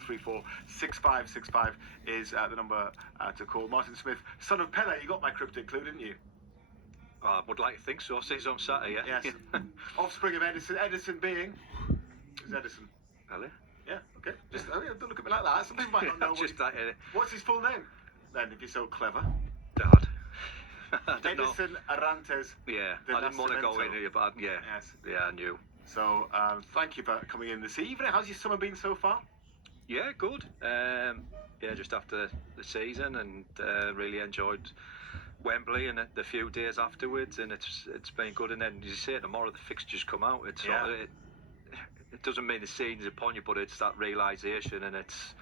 0234 6565 is the number to call. Martin Smith, son of Pele, you got my cryptic clue, didn't you? I would like to think so. Says on Saturday, yeah. Yes. Offspring of Edison. Edison being? Who's Edison? Pele? Yeah, okay. Just don't look at me like that. Some people might not know. Just that. What's his full name? Then, if you're so clever. Dad. Edison Arantes. Yeah, I didn't want to go in here, but yeah. Yes. Yeah, I knew. So, thank you for coming in this evening. How's your summer been so far? Yeah, good. Yeah, just after the season, and really enjoyed Wembley and the few days afterwards, and it's been good. And then, as you say, tomorrow the fixtures come out. It's sort of, it doesn't mean the scene's upon you, but it's that realisation, and it's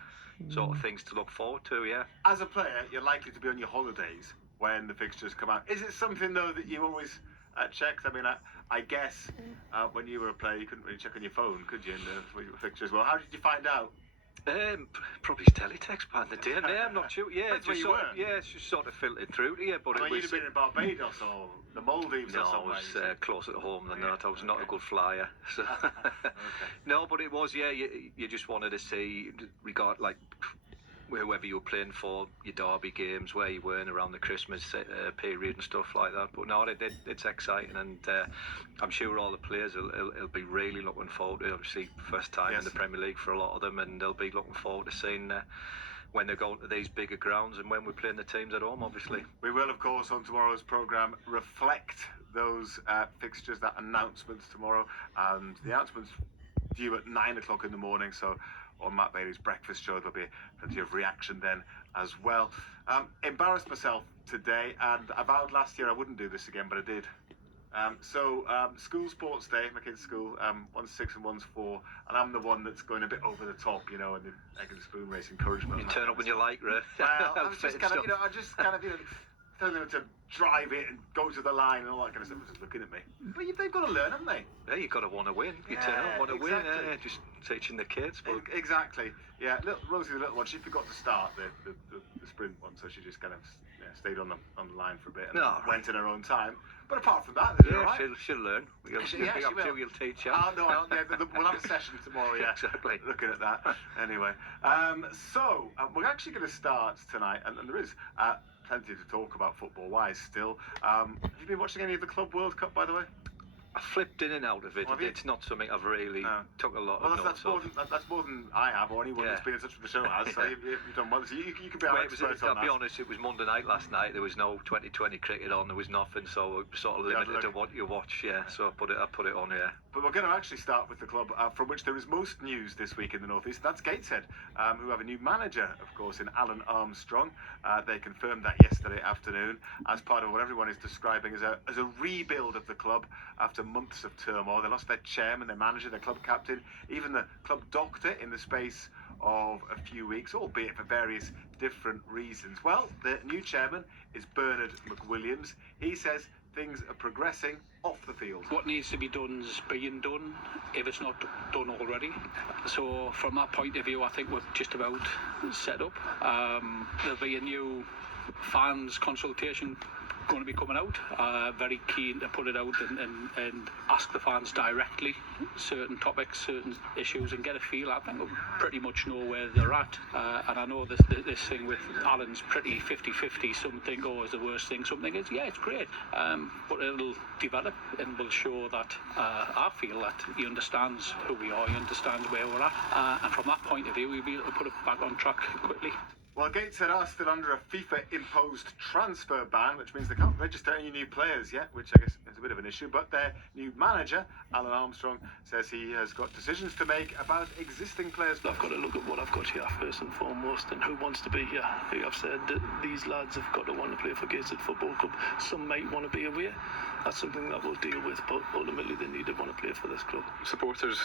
sort of things to look forward to. Yeah. As a player, you're likely to be on your holidays when the fixtures come out. Is it something though that you always checked? I mean, I guess when you were a player, you couldn't really check on your phone, could you? In the fixtures. Well, how did you find out? Probably teletext back in the day. Yeah, I'm not sure. Yeah, That's it's just sort of filtered through to you. But I mean, it was. You'd have been in Barbados or the Maldives or something. No, I was closer to home than that. I was not a good flyer. So. Okay. No, but it was. Yeah, you just wanted to see, whoever you were playing for, your derby games, where you were around the Christmas period and stuff like that. But no, it's exciting, and I'm sure all the players will be really looking forward to it. Obviously, first time in the Premier League for a lot of them, and they'll be looking forward to seeing when they're going to these bigger grounds and when we're playing the teams at home, obviously. We will, of course, on tomorrow's programme, reflect those fixtures, that announcements tomorrow, and the announcement's due at 9 o'clock in the morning, so on Matt Bailey's breakfast show there'll be plenty of reaction then as well. Embarrassed myself today, and I vowed last year I wouldn't do this again, but I did. School sports day, my kids' school, one's 6 and one's 4, and I'm the one that's going a bit over the top, and the egg and spoon race encouragement. You turn up when you like, Ray. Well, I was just kind of, telling them to drive it and go to the line and all that kind of stuff. Just looking at me. But they've got to learn, haven't they? Yeah, you've got to want to win. You turn up, want to win. Yeah, just teaching the kids. But... Exactly. Yeah, Rosie, the little one, she forgot to start the sprint one, so she just kind of stayed on the line for a bit and went in her own time. But apart from that, they're all right. She'll learn. You'll teach her. Oh, no, we'll have a session tomorrow, yeah. Exactly. Looking at that. Anyway, we're actually going to start tonight, and there is plenty to talk about football-wise still. Have you been watching any of the Club World Cup, by the way? I flipped in and out of it. It's not something I've really took a lot of notes of. That's more than I have, or anyone that's been in touch with the show has. So you've done well. So you can be our expert on that. I'll be honest, it was Monday night last night. There was no 2020 cricket on. There was nothing, so it was sort of limited to what you watch. Yeah, so I put it on. Yeah. But we're going to actually start with the club from which there is most news this week in the North East. That's Gateshead, who have a new manager, of course, in Alan Armstrong. They confirmed that yesterday afternoon as part of what everyone is describing as a rebuild of the club after months of turmoil. They lost their chairman, their manager, their club captain, even the club doctor in the space of a few weeks, albeit for various different reasons. Well, the new chairman is Bernard McWilliams. He says things are progressing off the field. What needs to be done is being done, if it's not done already. So from that point of view, I think we're just about set up. There'll be a new fans consultation going to be coming out. Very keen to put it out and ask the fans directly certain topics, certain issues, and get a feel. I think we pretty much know where they're at. And I know this thing with Alan's pretty 50-50. Some think, is the worst thing. Some think it's great. But it'll develop and will show that I feel that he understands who we are, he understands where we're at. And from that point of view, we'll be able to put it back on track quickly. Well, Gateshead are still under a FIFA-imposed transfer ban, which means they can't register any new players yet, which I guess is a bit of an issue. But their new manager, Alan Armstrong, says he has got decisions to make about existing players. I've got to look at what I've got here first and foremost, and who wants to be here. I've said that these lads have got to want to play for Gateshead Football Club. Some might want to be away. That's something that we'll deal with, but ultimately they need to want to play for this club. Supporters,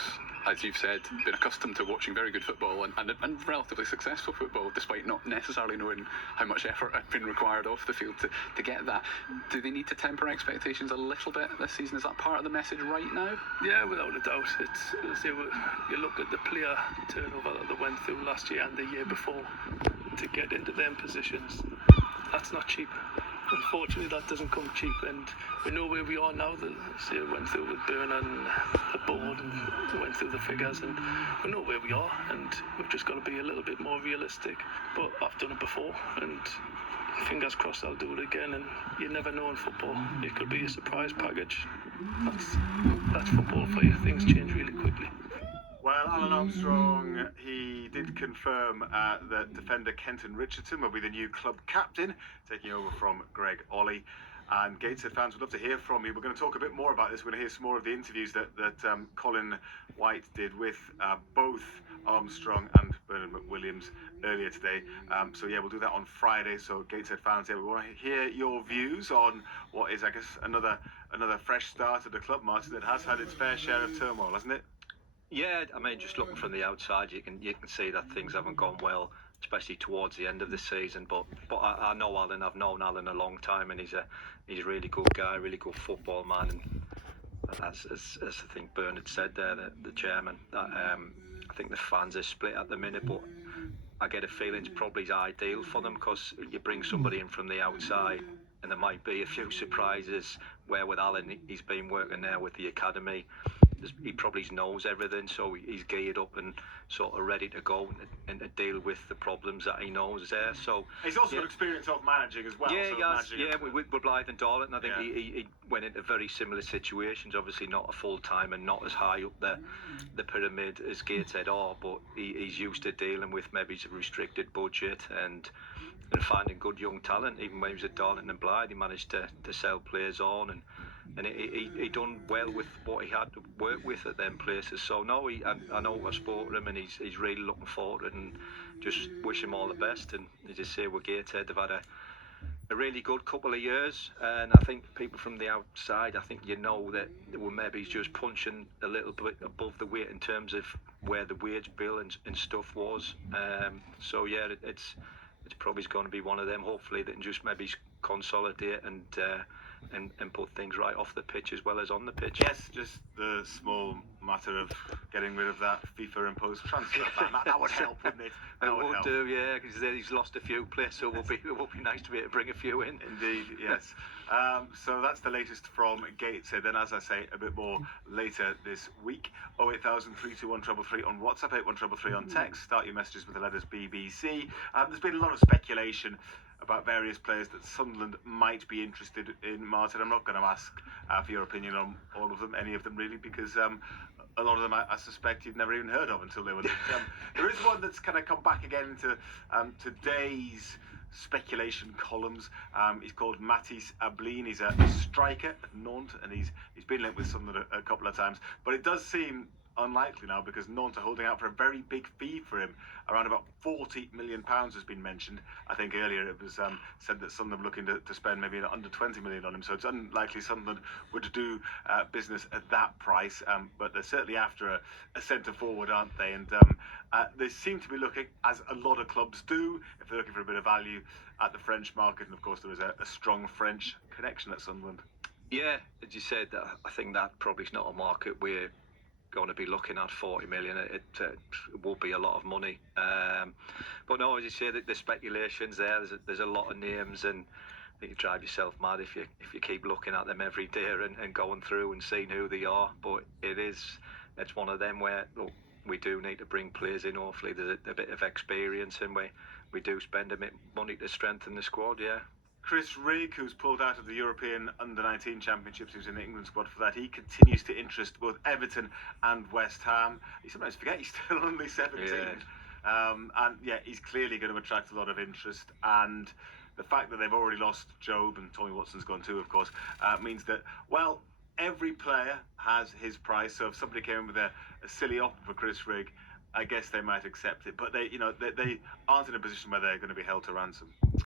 as you've said, been accustomed to watching very good football and relatively successful football, despite not necessarily knowing how much effort had been required off the field to get that. Do they need to temper expectations a little bit this season? Is that part of the message right now? Yeah, without a doubt. You look at the player turnover that they went through last year and the year before to get into them positions. That's not cheap. unfortunately that doesn't come cheap, and we know where we are now. Say we went through with Byrne the board and went through the figures, and we know where we are, and we've just got to be a little bit more realistic. But I've done it before, and fingers crossed I'll do it again. And you never know in football, it could be a surprise package. That's football for you. Things change really quickly. Well, Alan Armstrong, he did confirm that defender Kenton Richardson will be the new club captain, taking over from Greg Ollie. And Gateshead fans would love to hear from you. We're going to talk a bit more about this. We're going to hear some more of the interviews that Colin White did with both Armstrong and Bernard McWilliams earlier today. So yeah, we'll do that on Friday. So Gateshead fans, yeah, we want to hear your views on what is, I guess, another fresh start at the club, Martin, that has had its fair share of turmoil, hasn't it? Yeah, I mean, just looking from the outside, you can see that things haven't gone well, especially towards the end of the season. But I know Alan. I've known Alan a long time, and he's a really good guy, really good football man. And as I think Bernard said there, the chairman, that I think the fans are split at the minute, but I get a feeling it's probably ideal for them, because you bring somebody in from the outside, and there might be a few surprises. Where with Alan, he's been working there with the academy. He probably knows everything, so he's geared up and sort of ready to go and to deal with the problems that he knows there. So he's also got experience of managing as well. Yeah, so he has. Yeah, with Blythe and Darlington, I think he went into very similar situations. Obviously, not a full time and not as high up the pyramid as Gateshead are, but he's used to dealing with maybe a restricted budget and finding good young talent. Even when he was at Darlington and Blythe, he managed to sell players on, and he done well with what he had to work with at them places. So no, I know I spoke to him, and he's really looking forward to it, and just wish him all the best. And as you say, with Gateshead, they've had a really good couple of years, and I think people from the outside, I think that they were maybe just punching a little bit above the weight in terms of where the wage bill and stuff was. So yeah, it's probably going to be one of them. Hopefully, they can just maybe consolidate and put things right off the pitch as well as on the pitch. Yes, just the small matter of getting rid of that FIFA-imposed transfer ban. That would help, wouldn't it? That would do, yeah, because he's lost a few players, so it will be nice to be able to bring a few in. Indeed, yes. So that's the latest from Gateshead. Then, as I say, a bit more later this week. 08000 321 333 on WhatsApp, 81333 on text. Start your messages with the letters BBC. There's been a lot of speculation about various players that Sunderland might be interested in, Martin. I'm not going to ask for your opinion on all of them, any of them really, because a lot of them I suspect you've never even heard of until they were linked. There is one that's kind of come back again into today's speculation columns. He's called Matisse Ablin. He's a striker at Nantes, and he's been linked with Sunderland a couple of times, but it does seem unlikely now, because Nantes are holding out for a very big fee for him. Around about £40 million has been mentioned. I think earlier it was said that Sunderland were looking to spend maybe under 20 million on him, so it's unlikely Sunderland would do business at that price, but they're certainly after a centre forward, aren't they? And they seem to be looking, as a lot of clubs do, if they're looking for a bit of value, at the French market, and of course there is a strong French connection at Sunderland. Yeah, as you said, I think that probably is not a market we're going to be looking at. 40 million, it will be a lot of money, but no, as you say, the speculations there's a lot of names, and I think you drive yourself mad if you keep looking at them every day and going through and seeing who they are. But it's one of them where, look, we do need to bring players in. Hopefully there's a bit of experience, and we do spend a bit of money to strengthen the squad. Yeah. Chris Rigg, who's pulled out of the European Under-19 Championships, who's in the England squad for that, he continues to interest both Everton and West Ham. You sometimes forget he's still only 17. Yeah. And yeah, he's clearly going to attract a lot of interest. And the fact that they've already lost Job, and Tommy Watson's gone too, of course, means that, well, every player has his price. So if somebody came in with a silly offer for Chris Rigg, I guess they might accept it. But they aren't in a position where they're going to be held to ransom.